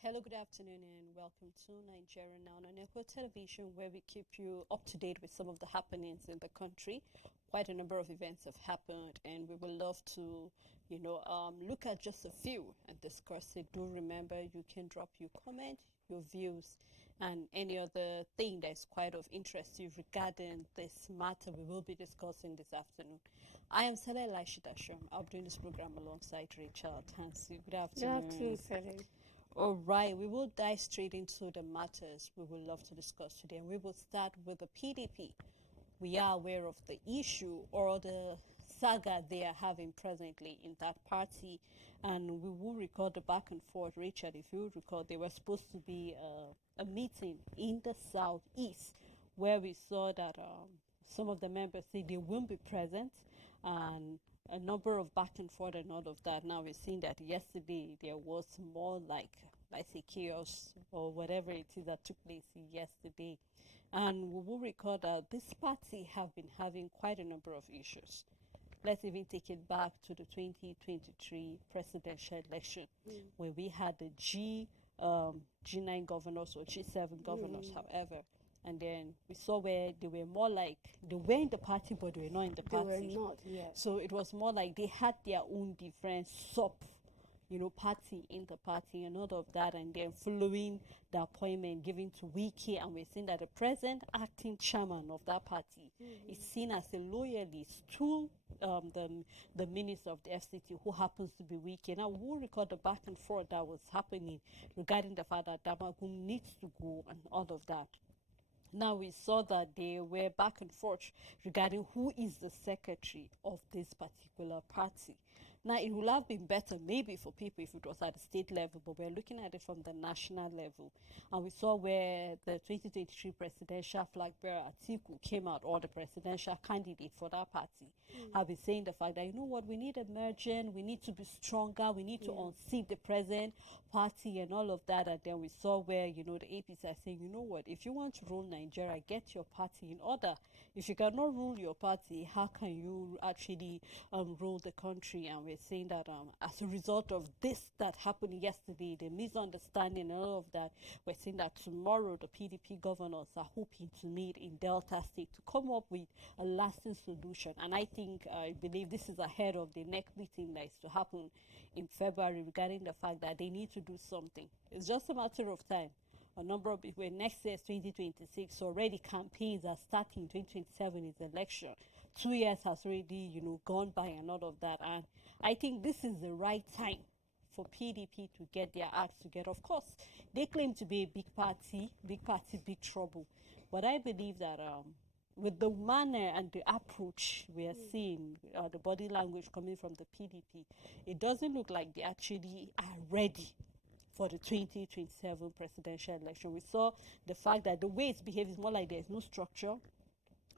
Hello, good afternoon, and welcome to Nigeria Now on Echo Television, where we keep you up to date with some of the happenings in the country. Quite a number of events have happened, and we would love to, look at just a few and discuss it. Do remember you can drop your comment, your views, and any other thing that is quite of interest to you regarding this matter we will be discussing this afternoon. I am Sele Lashidasham. I'll be doing this program alongside Rachel Tansi. Good Good afternoon, afternoon. Sally. All right, we will dive straight into the matters we would love to discuss today, and we will start with the PDP. We are aware of the issue or the saga they are having presently in that party, and we will record the back and forth. Richard, if you recall, there was supposed to be a meeting in the southeast where we saw that some of the members say they won't be present, and a number of back and forth and all of that. Now we're seeing that yesterday there was more like, let's say, chaos or whatever it is that took place yesterday. And we will record that this party have been having quite a number of issues. Let's even take it back to the 2023 presidential election, where we had the G9 governors or G7 governors, however. And then we saw where they were more like they were in the party, but they were not in the They were party. not, yes. So it was more like they had their own different sub, party in the party and all of that. And then following the appointment given to Wiki, and we're seeing that the present acting chairman of that party is seen as a loyalist to the minister of the FCT, who happens to be Wiki. Now we'll record the back and forth that was happening regarding the fact that Damagum needs to go and all of that. Now we saw that they were back and forth regarding who is the secretary of this particular party. Now it would have been better maybe for people if it was at the state level, but we're looking at it from the national level. And we saw where the 2023 presidential flag bearer Atiku came out, or the presidential candidate for that party, have been saying the fact that, you know what, we need a merging, we need to be stronger, we need to unseat the present party and all of that. And then we saw where, the APC are saying, you know what, if you want to rule Nigeria, get your party in order. If you cannot rule your party, how can you actually rule the country? And we're saying that as a result of this that happened yesterday, the misunderstanding and all of that, we're saying that tomorrow the PDP governors are hoping to meet in Delta State to come up with a lasting solution. And I believe this is ahead of the next meeting that is to happen in February, regarding the fact that they need to do something. It's just a matter of time. A number of people, next year is 2026, already campaigns are starting. 2027 is election. 2 years has already, gone by and all of that. And I think this is the right time for PDP to get their acts together. Of course, they claim to be a big party, big trouble. But I believe that with the manner and the approach we are seeing, the body language coming from the PDP, it doesn't look like they actually are ready for the 2027 presidential election. We saw the fact that the way it's behaved is more like there's no structure.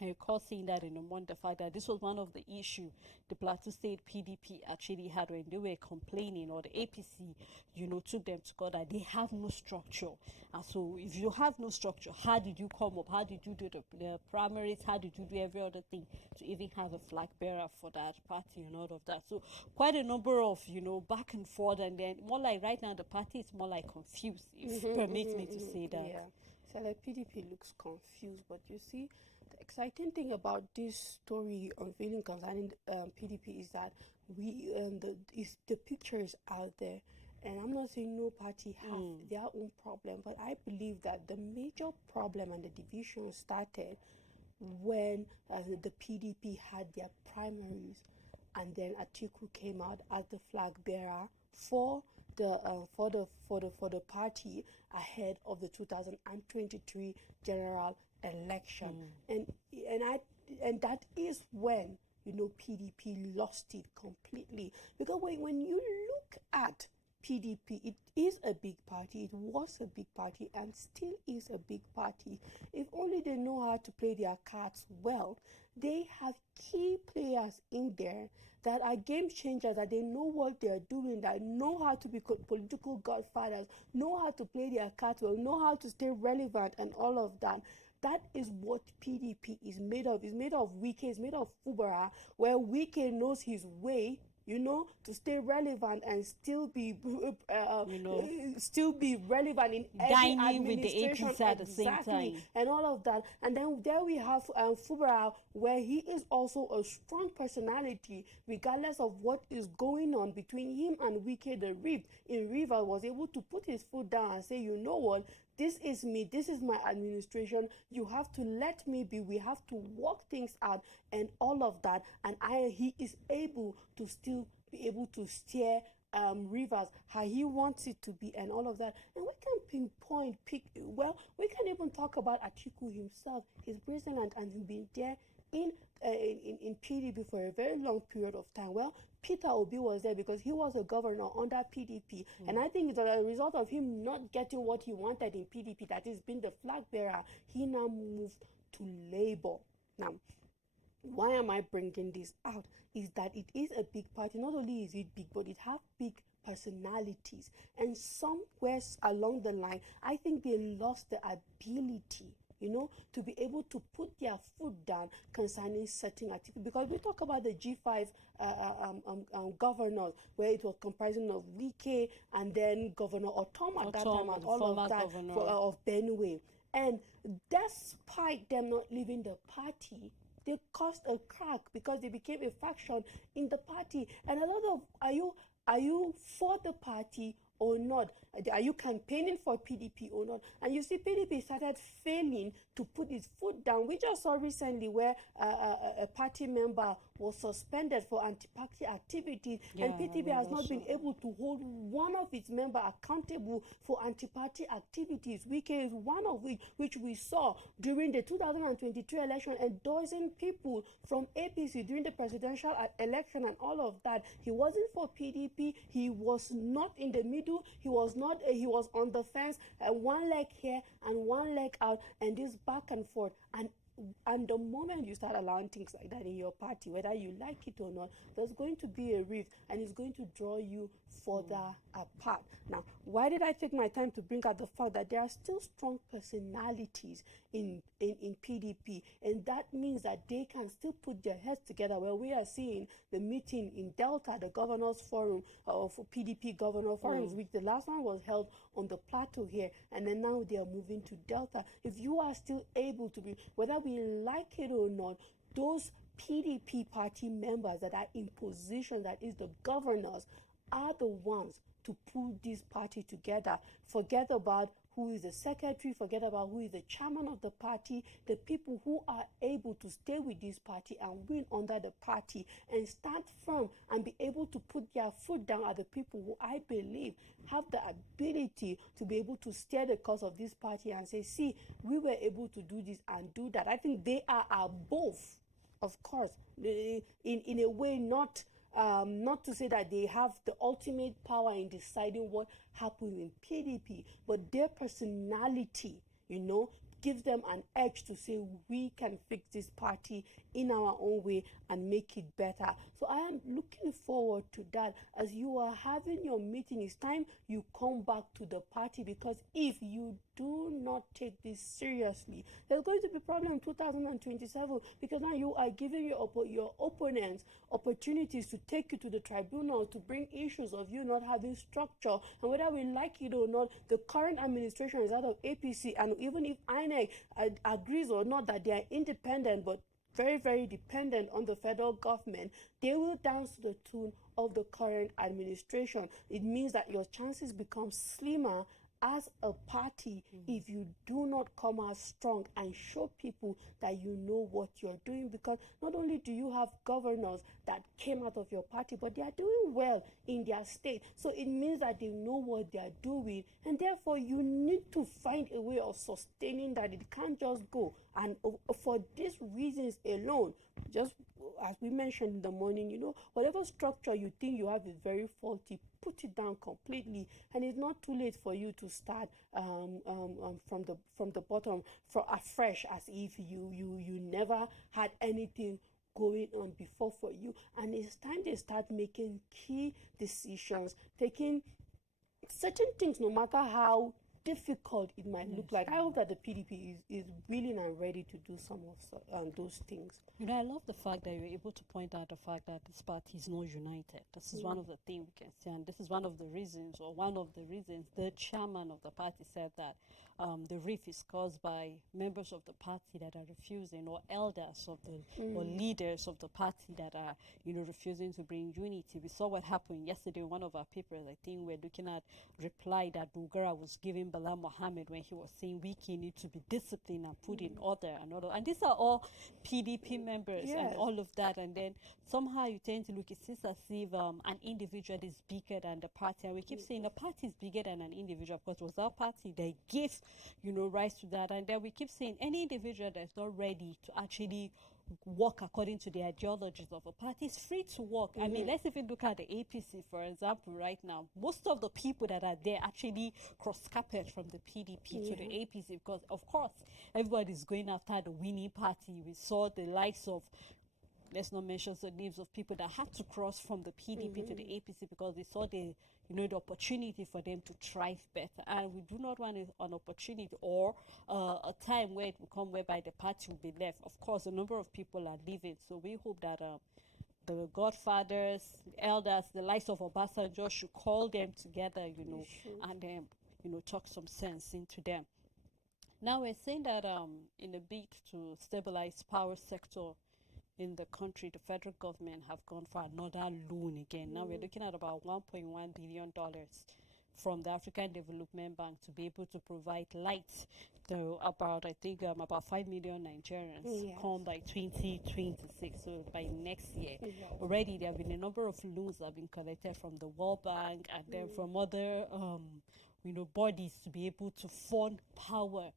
I recall seeing that in the month, the fact that this was one of the issues the Plateau State PDP actually had when they were complaining, or the APC, took them to court, that they have no structure. And so if you have no structure, how did you come up? How did you do the primaries? How did you do every other thing to even have a flag bearer for that party and all of that? So quite a number of, back and forth, and then more like right now the party is more like confused, if permit me to say that. Yeah. So the PDP looks confused, but you see, the exciting thing about this story unveiling concerning PDP is that the picture is out there. And I'm not saying no party have their own problem, but I believe that the major problem and the division started when the PDP had their primaries, and then Atiku came out as the flag bearer for the party ahead of the 2023 general election. And that is when PDP lost it completely, because when you look at PDP, it is a big party, it was a big party, and still is a big party. If only they know how to play their cards well. They have key players in there that are game changers, that they know what they're doing, that know how to be political godfathers, know how to play their cards well, know how to stay relevant and all of that. That is what PDP is made of. It's made of Wike, it's made of Fubara, where Wike knows his way, to stay relevant and still be You know, still be relevant in every dining with the administration. APC at the same Exactly. time. And all of that. And then there we have Fubara, where he is also a strong personality, regardless of what is going on between him and Wike the Reef. In River was able to put his foot down and say, you know what, this is me, this is my administration, you have to let me be, we have to work things out and all of that. And he is able to still be able to steer Rivers how he wants it to be and all of that. And we can we can even talk about Atiku himself, his presence and him being there in PDP for a very long period of time. Well, Peter Obi was there because he was a governor under PDP, and I think it's as a result of him not getting what he wanted in PDP, that is being the flag bearer, he now moved to Labour. Now, why am I bringing this out? Is that it is a big party. Not only is it big, but it have big personalities, and somewhere along the line, I think they lost the ability, to be able to put their foot down concerning certain activities. Because we talk about the G5 governors, where it was comprising of Wike and then Governor Otom at that time, and all of that of Benue. And despite them not leaving the party, they caused a crack because they became a faction in the party. And a lot of, are you for the party or not? Are you campaigning for PDP or not? And you see, PDP started failing to put its foot down. We just saw recently where a party member was suspended for anti-party activities, and PDP has not been able to hold one of its members accountable for anti-party activities. Wike is one of which we saw during the 2023 election, endorsing people from APC during the presidential election and all of that. He wasn't for PDP. He was not in the middle. He was on the fence, one leg here and one leg out, and this back and forth. And the moment you start allowing things like that in your party, whether you like it or not, there's going to be a rift, and it's going to draw you further apart. Now, why did I take my time to bring out the fact that there are still strong personalities in PDP, and that means that they can still put their heads together? Well, we are seeing the meeting in Delta, the governors forum of PDP governor forums, which the last one was held on the plateau here, and then now they are moving to Delta. If you are still able to be, whether we like it or not, those PDP party members that are in position, that is the governors, are the ones to pull this party together. Forget about who is the secretary, forget about who is the chairman of the party. The people who are able to stay with this party and win under the party and stand firm and be able to put their foot down are the people who I believe have the ability to be able to steer the course of this party and say, see, we were able to do this and do that. I think they are above, of course, in a way, not to say that they have the ultimate power in deciding what happens in PDP, but their personality, gives them an edge to say we can fix this party in our own way and make it better. So I am looking forward to that. As you are having your meeting, it's time you come back to the party, because if you do not take this seriously, there's going to be problem in 2027, because now you are giving your opponents opportunities to take you to the tribunal to bring issues of you not having structure. And whether we like it or not, the current administration is out of APC, and even if INEC agrees or not that they are independent but very, very dependent on the federal government, they will dance to the tune of the current administration. It means that your chances become slimmer as a party if you do not come out strong and show people that you know what you're doing. Because not only do you have governors that came out of your party, but they are doing well in their state, so it means that they know what they are doing, and therefore you need to find a way of sustaining that. It can't just go. And for these reasons alone, just as we mentioned in the morning, whatever structure you think you have is very faulty, put it down completely, and it's not too late for you to start from the bottom afresh, as if you never had anything going on before for you. And it's time they start making key decisions, taking certain things, no matter how difficult it might look like. I hope that the PDP is willing and ready to do some of those things. I love the fact that you're able to point out the fact that this party is not united. This is one of the things we can see, and this is one of the reasons the chairman of the party said that the rift is caused by members of the party that are refusing, or elders of the or leaders of the party that are refusing to bring unity. We saw what happened yesterday in one of our papers. I think we're looking at reply that Bulgara was giving Bala Mohammed when he was saying we need to be disciplined and put in order and all. And these are all PDP members and all of that. And then somehow you tend to look, it seems as if an individual is bigger than the party. And we keep saying the party is bigger than an individual, because it was our party that gave rise to that. And then we keep saying any individual that's not ready to actually work according to the ideologies of a party is free to work. I mean, let's even look at the APC, for example, right now. Most of the people that are there actually cross carpet from the PDP to the APC, because, of course, everybody's going after the winning party. We saw the likes of, let's not mention the names of people that had to cross from the PDP to the APC because they saw the opportunity for them to thrive better. And we do not want an opportunity or a time where it will come whereby the party will be left. Of course, a number of people are leaving, so we hope that the godfathers, the elders, the likes of Obasanjo should call them together, and then talk some sense into them. Now we're saying that in a bid to stabilize power sector in the country, the federal government have gone for another loan again. Now we're looking at about $1.1 billion from the African Development Bank to be able to provide light to about 5 million Nigerians come by 2026, so by next year. Already there have been a number of loans that have been collected from the World Bank and then from other bodies to be able to fund power.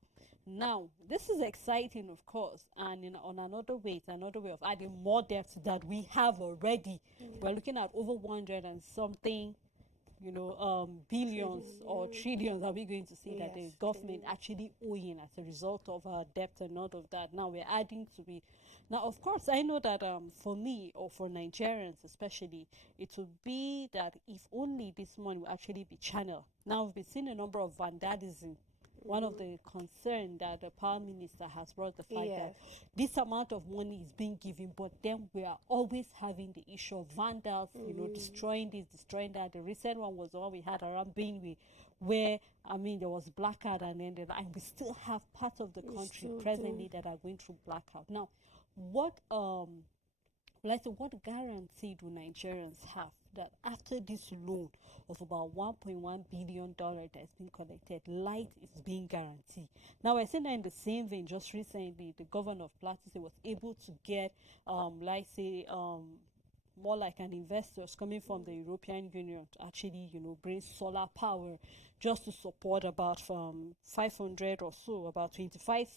Now, this is exciting, of course, and on another way, it's another way of adding more depth that we have already. We're looking at over 100 and something, billions or trillions are we going to see that the government actually owing as a result of our debt and all of that. Now we're adding to it. Now, of course, I know that for me or for Nigerians especially, it would be that if only this money will actually be channeled. Now, we've been seeing a number of vandalism. One of the concerns that the Power Minister has brought the fact that this amount of money is being given, but then we are always having the issue of vandals, destroying this, destroying that. The recent one was the one we had around Benue, where, there was blackout, and we still have parts of the country presently that are going through blackout. Now, what guarantee do Nigerians have that after this loan of about $1.1 billion that's been collected, light is being guaranteed? Now, I said that in the same vein, just recently, the governor of Plateau State was able to get, more like an investors coming from the European Union to actually, bring solar power just to support about 500 or so, about 25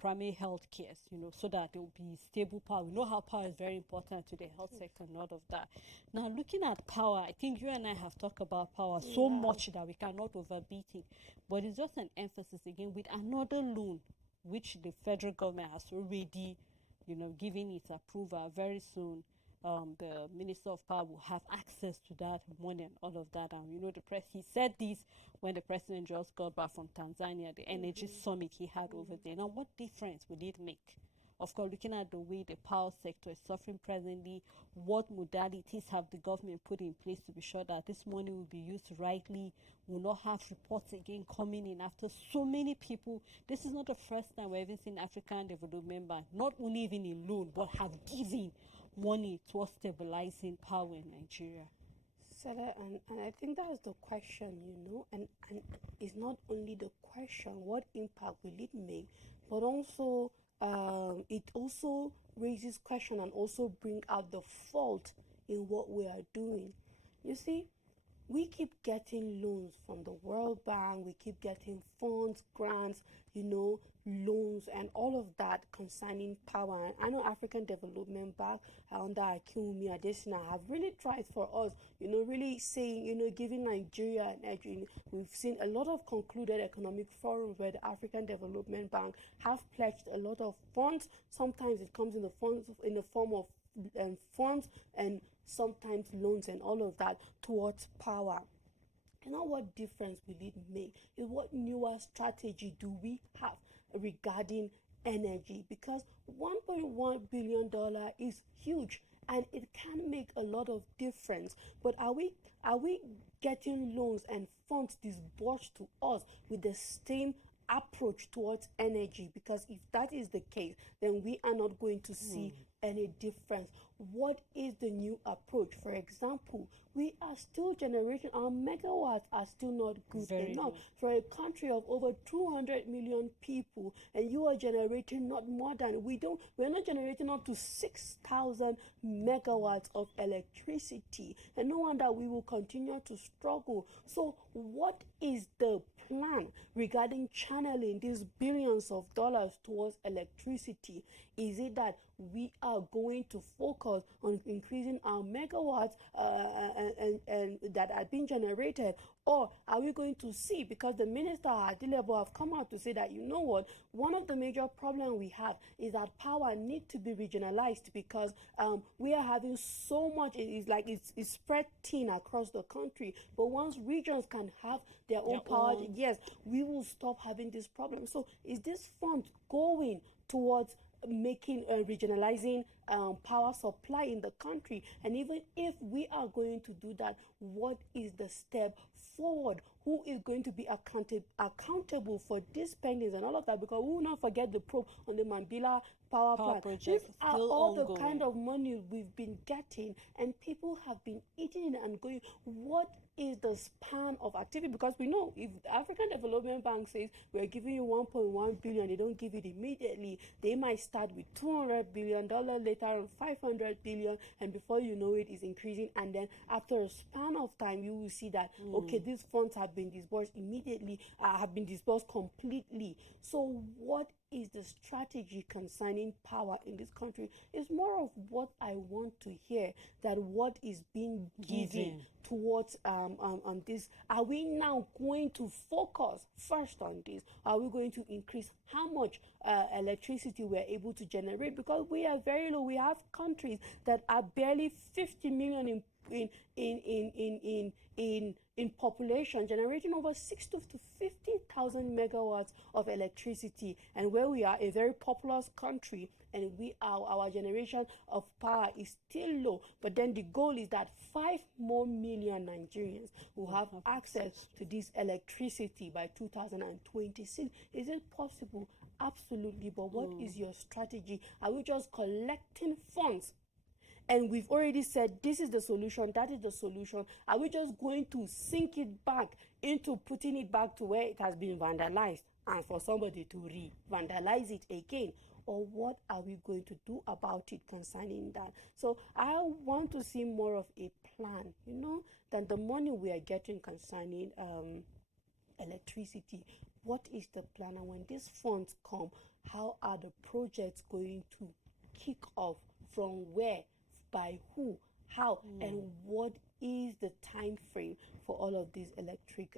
primary health cares, so that there will be stable power. We know how power is very important to the health sector and all of that. Now, looking at power, I think you and I have talked about power so much that we cannot overbeat it. But it's just an emphasis again with another loan, which the federal government has already, given its approval very soon. The Minister of Power will have access to that money and all of that. And he said this when the president just got back from Tanzania, the energy summit he had over there. Now, what difference will it make? Of course, looking at the way the power sector is suffering presently, what modalities have the government put in place to be sure that this money will be used rightly? Will not have reports again coming in after so many people. This is not the first time we've even seen African Development Bank, not only even in loan, but have given money towards stabilizing power in Nigeria. Sarah, and I think that's the question, and it's not only the question, what impact will it make, but also it also raises question and also bring out the fault in what we are doing. You see, we keep getting loans from the World Bank, we keep getting funds, grants, loans and all of that concerning power. And I know African Development Bank under Akinwumi Adesina have really tried for us, really saying, giving Nigeria an edge. We've seen a lot of concluded economic forums where the African Development Bank have pledged a lot of funds. Sometimes it comes in the form of funds and sometimes loans and all of that towards power. And now what difference will it make? And what newer strategy do we have regarding energy? Because $1.1 billion is huge and it can make a lot of difference. But are we getting loans and funds disbursed to us with the same approach towards energy? Because if that is the case, then we are not going to see any difference. What is the new approach? For example, we are still generating, our megawatts are still not good Very enough good. for a country of over 200 million people, and you are generating not more than, we're not generating up to 6,000 megawatts of electricity, and no wonder we will continue to struggle. So what is the plan regarding channeling these billions of dollars towards electricity? Is it that we are going to focus on increasing our megawatts and that are being generated, or are we going to see, because the minister Adilebo have come out to say that, you know what, one of the major problems we have is that power need to be regionalized, because we are having so much, it's spread thin across the country, but once regions can have their own power, yes, we will stop having this problem. So is this fund going towards making regionalizing power supply in the country? And even if we are going to do that, what is the step forward? Who is going to be accountable for these spendings and all of that? Because we will not forget the probe on the Mambila power plant. project These are still all the ongoing. kind of money we've been getting, and people have been eating it and going. What is the span of activity? Because we know if the African Development Bank says we're giving you 1.1 billion, they don't give it immediately. They might start with $200 billion, later on 500 billion, and before you know it, is increasing. And then after a span of time, you will see that okay, these funds have been disbursed immediately, have been disbursed completely. So what is the strategy concerning power in this country? It's more of what I want to hear, that what is being given towards this. Are we now going to focus first on this? Are we going to increase how much electricity we're able to generate? Because we are very low. We have countries that are barely 50 million in population, generating over 60 to 50,000 megawatts of electricity, and where we are a very populous country, and our generation of power is still low. But then the goal is that 5 more million Nigerians will have access to this electricity by 2026. Is it possible? Absolutely. But what is your strategy? Are we just collecting funds and we've already said this is the solution, that is the solution? Are we just going to sink it back into putting it back to where it has been vandalized, and for somebody to re-vandalize it again? Or what are we going to do about it concerning that? So I want to see more of a plan, than the money we are getting concerning electricity. What is the plan? And when these funds come, how are the projects going to kick off? From where? By who? How? And what is the time frame for all of these electric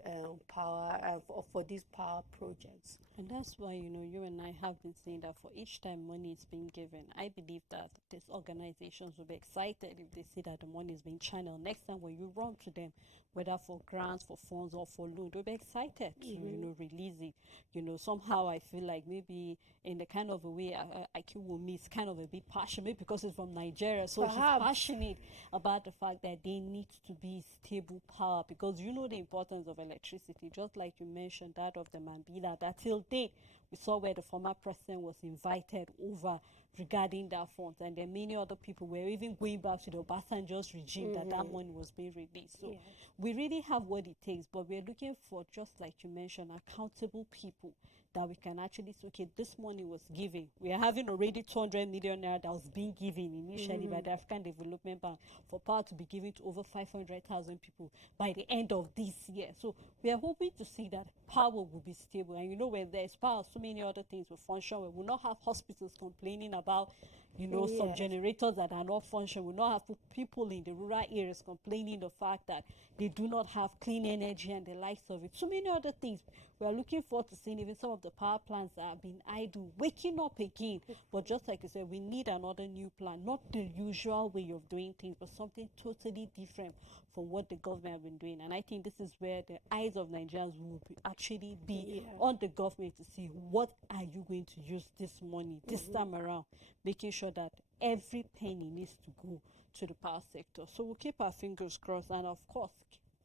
power, for these power projects? And that's why, you and I have been saying that for each time money is being given, I believe that these organizations will be excited if they see that the money is being channeled. Next time when you run to them, whether for grants, for funds, or for loan, they'll be excited to, release it. Somehow I feel like maybe in the kind of a way IQ will miss kind of a bit passionate, because it's from Nigeria. So Perhaps. he's passionate about the fact that they need to be stable power, because the importance of electricity, just like you mentioned that of the Mambila, that till date we saw where the former president was invited over regarding that fund, and then many other people were even going back to the Obasanjo's regime that money was being released. So we really have what it takes, but we're looking for, just like you mentioned, accountable people that we can actually say, okay, this money was given. We are having already 200 million naira that was being given initially by the African Development Bank for power to be given to over 500,000 people by the end of this year. So we are hoping to see that power will be stable. And when there's power, so many other things will function. We will not have hospitals complaining about, some generators that are not functioning. We will not have people in the rural areas complaining the fact that they do not have clean energy and the likes of it. So many other things. We are looking forward to seeing even some of the power plants that have been idle waking up again. But just like you said, we need another new plan, not the usual way of doing things, but something totally different from what the government have been doing. And I think this is where the eyes of Nigerians will actually be Yeah. on the government to see what are you going to use this money this time around, making sure that every penny needs to go to the power sector. So we'll keep our fingers crossed and of course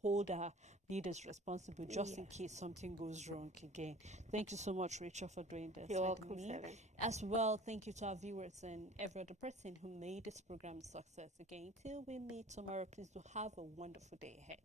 hold our leaders responsible just in Yes. case something goes wrong again. Thank you so much, Rachel, for doing this You're with welcome, me. Selen. As well, thank you to our viewers and every other person who made this program a success. Again, till we meet tomorrow, please do have a wonderful day ahead.